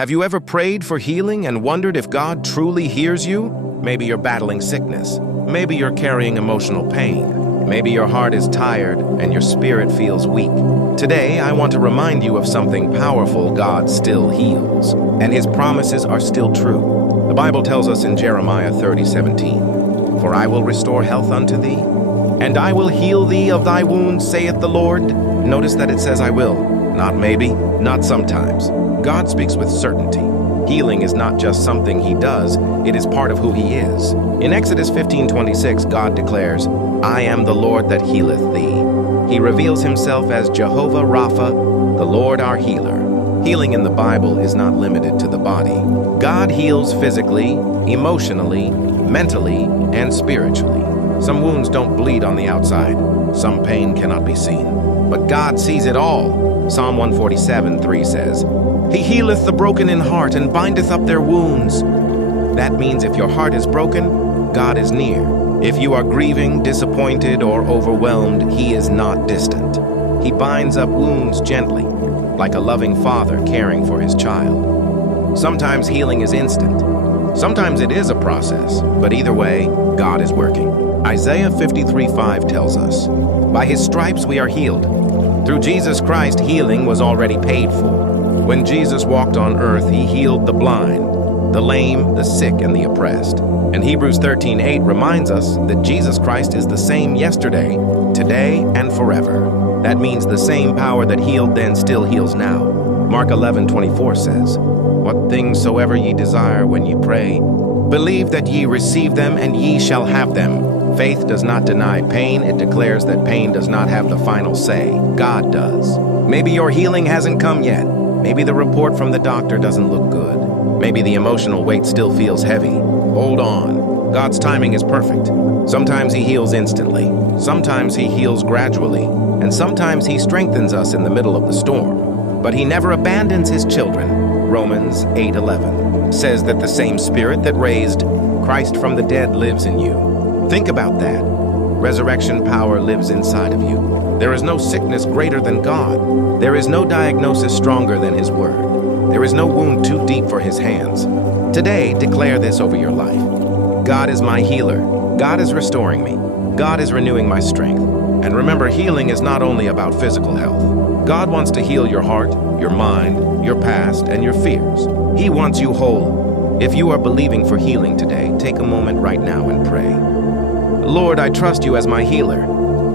Have you ever prayed for healing and wondered if God truly hears you? Maybe you're battling sickness. Maybe you're carrying emotional pain. Maybe your heart is tired and your spirit feels weak. Today, I want to remind you of something powerful. God still heals, and His promises are still true. The Bible tells us in Jeremiah 30:17, "For I will restore health unto thee, and I will heal thee of thy wounds, saith the Lord." Notice that it says I will, not maybe, not sometimes. God speaks with certainty. Healing is not just something He does, it is part of who He is. In Exodus 15:26, God declares, "I am the Lord that healeth thee." He reveals Himself as Jehovah Rapha, the Lord our healer. Healing in the Bible is not limited to the body. God heals physically, emotionally, mentally, and spiritually. Some wounds don't bleed on the outside. Some pain cannot be seen. But God sees it all. Psalm 147:3 says, "He healeth the broken in heart and bindeth up their wounds." That means if your heart is broken, God is near. If you are grieving, disappointed, or overwhelmed, He is not distant. He binds up wounds gently, like a loving father caring for his child. Sometimes healing is instant. Sometimes it is a process, but either way, God is working. Isaiah 53:5 tells us, "By His stripes we are healed." Through Jesus Christ, healing was already paid for. When Jesus walked on earth, He healed the blind, the lame, the sick, and the oppressed. And Hebrews 13:8 reminds us that Jesus Christ is the same yesterday, today, and forever. That means the same power that healed then still heals now. Mark 11:24 says, "What things soever ye desire when ye pray, believe that ye receive them, and ye shall have them." Faith does not deny pain, it declares that pain does not have the final say. God does. Maybe your healing hasn't come yet. Maybe the report from the doctor doesn't look good. Maybe the emotional weight still feels heavy. Hold on. God's timing is perfect. Sometimes He heals instantly. Sometimes He heals gradually. And sometimes He strengthens us in the middle of the storm. But He never abandons His children. Romans 8:11 says that the same Spirit that raised Christ from the dead lives in you. Think about that. Resurrection power lives inside of you. There is no sickness greater than God. There is no diagnosis stronger than His word. There is no wound too deep for His hands. Today, declare this over your life. God is my healer. God is restoring me. God is renewing my strength. And remember, healing is not only about physical health. God wants to heal your heart, your mind, your past, and your fears. He wants you whole. If you are believing for healing today, take a moment right now and pray. Lord, I trust You as my healer.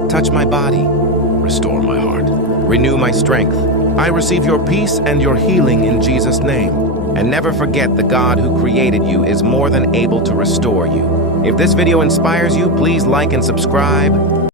Touch my body. Restore my heart. Renew my strength. I receive Your peace and Your healing in Jesus' name. And never forget the God who created you is more than able to restore you. If this video inspires you, please like and subscribe.